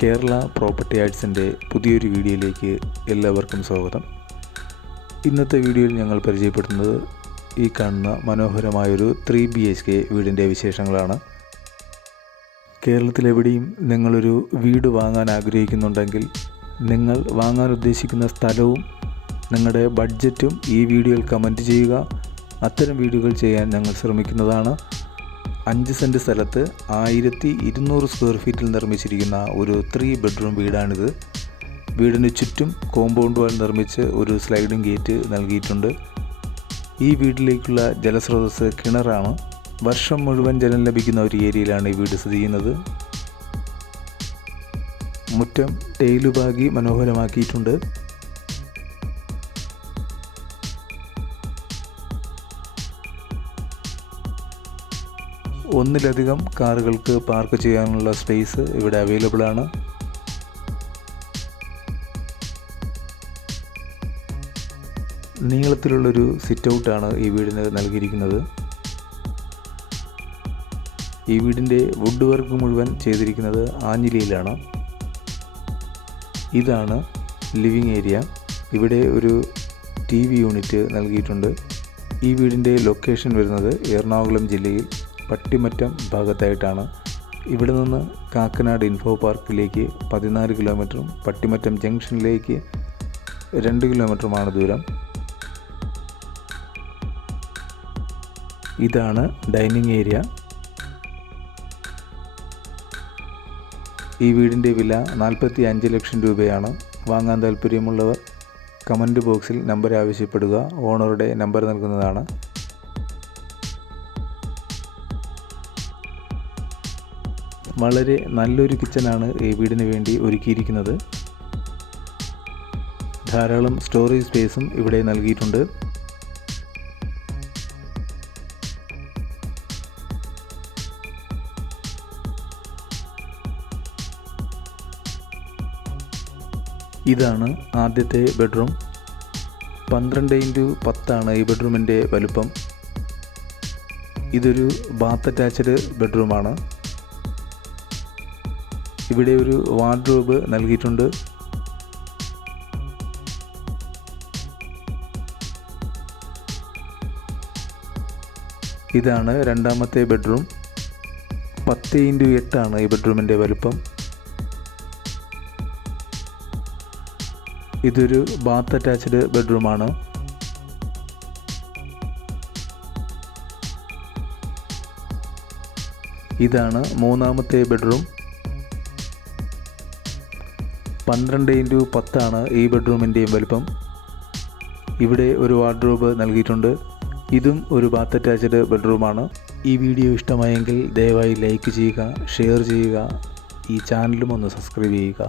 Kerala property ആർട്സിന്റെ പുതിയൊരു വീഡിയോയിലേക്ക് എല്ലാവർക്കും സ്വാഗതം. ഇന്നത്തെ വീഡിയോയിൽ ഞങ്ങൾ പരിചയപ്പെടുത്തുന്നത് ഈ കാണുന്ന മനോഹരമായൊരു ത്രീ ബി എച്ച് കെ വീടിന്റെ വിശേഷങ്ങളാണ്. കേരളത്തിലെവിടെയും നിങ്ങളൊരു വീട് വാങ്ങാൻ ആഗ്രഹിക്കുന്നുണ്ടെങ്കിൽ നിങ്ങൾ വാങ്ങാൻ ഉദ്ദേശിക്കുന്ന സ്ഥലവും നിങ്ങളുടെ ബഡ്ജറ്റും ഈ വീഡിയോയിൽ കമന്റ് ചെയ്യുക. അത്തരം വീഡിയോകൾ ചെയ്യാൻ ഞങ്ങൾ ശ്രമിക്കുന്നതാണ്. അഞ്ച് സെന്റ് സ്ഥലത്ത് ആയിരത്തി ഇരുന്നൂറ് സ്ക്വയർ ഫീറ്റിൽ നിർമ്മിച്ചിരിക്കുന്ന ഒരു ത്രീ ബെഡ്റൂം വീടാണിത്. വീടിന് ചുറ്റും കോമ്പൗണ്ട് വാൾ നിർമ്മിച്ച് ഒരു സ്ലൈഡിംഗ് ഗേറ്റ് നൽകിയിട്ടുണ്ട്. ഈ വീട്ടിലേക്കുള്ള ജലസ്രോതസ് കിണറാണ്. വർഷം മുഴുവൻ ജലം ലഭിക്കുന്ന ഒരു ഏരിയയിലാണ് ഈ വീട് സ്ഥിതി ചെയ്യുന്നത്. മുറ്റം ടൈലുപാകി മനോഹരമാക്കിയിട്ടുണ്ട്. ഒന്നിലധികം കാറുകൾക്ക് പാർക്ക് ചെയ്യാനുള്ള സ്പേസ് ഇവിടെ അവൈലബിൾ ആണ്. നീളത്തിലുള്ളൊരു സിറ്റ് ഔട്ടാണ് ഈ വീടിന് നൽകിയിരിക്കുന്നത്. ഈ വീടിന്റെ വുഡ് വർക്ക് മുഴുവൻ ചെയ്തിരിക്കുന്നത് ആഞ്ഞിലിയിലാണ്. ഇതാണ് ലിവിങ് ഏരിയ ഇവിടെ ഒരു ടി വി യൂണിറ്റ് നൽകിയിട്ടുണ്ട്. ഈ വീടിന്റെ ലൊക്കേഷൻ വരുന്നത് എറണാകുളം ജില്ലയിൽ പട്ടിമറ്റം ഭാഗത്തായിട്ടാണ്. ഇവിടെ നിന്ന് കാക്കനാട് ഇൻഫോ പാർക്കിലേക്ക് പതിനാല് കിലോമീറ്ററും പട്ടിമറ്റം ജംഗ്ഷനിലേക്ക് രണ്ട് കിലോമീറ്ററുമാണ് ദൂരം. ഇതാണ് ഡൈനിങ് ഏരിയ ഈ വീടിന്റെ വില നാൽപ്പത്തി അഞ്ച് ലക്ഷം രൂപയാണ്. വാങ്ങാൻ താല്പര്യമുള്ളവർ കമന്റ് ബോക്സിൽ നമ്പർ ആവശ്യപ്പെടുക. ഓണറുടെ നമ്പർ നൽകുന്നതാണ്. വളരെ നല്ലൊരു കിച്ചനാണ് ഈ വീടിന് വേണ്ടി ഒരുക്കിയിരിക്കുന്നത്. ധാരാളം സ്റ്റോറേജ് സ്പേസും ഇവിടെ നൽകിയിട്ടുണ്ട്. ഇതാണ് ആദ്യത്തെ ബെഡ്റൂം പന്ത്രണ്ട് ഇന്റു പത്താണ് ഈ ബെഡ്റൂമിന്റെ വലുപ്പം. ഇതൊരു ബാത്ത് അറ്റാച്ച്ഡ് ബെഡ്റൂമാണ് ഇവിടെ ഒരു വാർഡ്രോബ് നൽകിയിട്ടുണ്ട്. ഇതാണ് രണ്ടാമത്തെ ബെഡ്റൂം. പത്ത് ഇന്റു എട്ടാണ് ഈ ബെഡ്റൂമിന്റെ വലുപ്പം. ഇതൊരു ബാത്ത് അറ്റാച്ച്ഡ് ബെഡ്റൂമാണ്. ഇതാണ് മൂന്നാമത്തെ ബെഡ്റൂം. പന്ത്രണ്ട് ഇന്റു പത്താണ് ഈ ബെഡ്റൂമിന്റെയും വലിപ്പം. ഇവിടെ ഒരു വാർഡ്രോബ് നൽകിയിട്ടുണ്ട്. ഇതും ഒരു ബാത്ത് അറ്റാച്ച്ഡ് ബെഡ്റൂമാണ്. ഈ വീഡിയോ ഇഷ്ടമായെങ്കിൽ ദയവായി ലൈക്ക് ചെയ്യുക ഷെയർ ചെയ്യുക ഈ ചാനലും ഒന്ന് സബ്സ്ക്രൈബ് ചെയ്യുക.